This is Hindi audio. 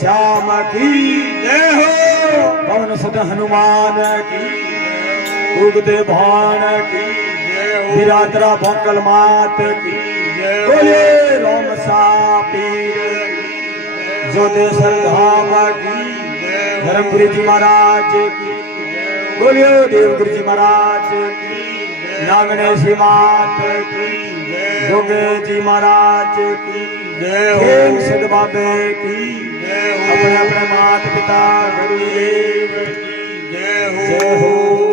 श्याम की जय हो, पवन सुत हनुमान की, उगते भान की, विराटरा भोकल मात की, बोले राम सा पीर जोतेश्वर धाम की, धर्मपुरी जी महाराज की, बोले देवगिरी जी महाराज की, नागणेशी मात की, जोगे जी महाराज की, जय सिद्ध बाबे की, अपने अपने माता पिता गुरुदेव की जय हो।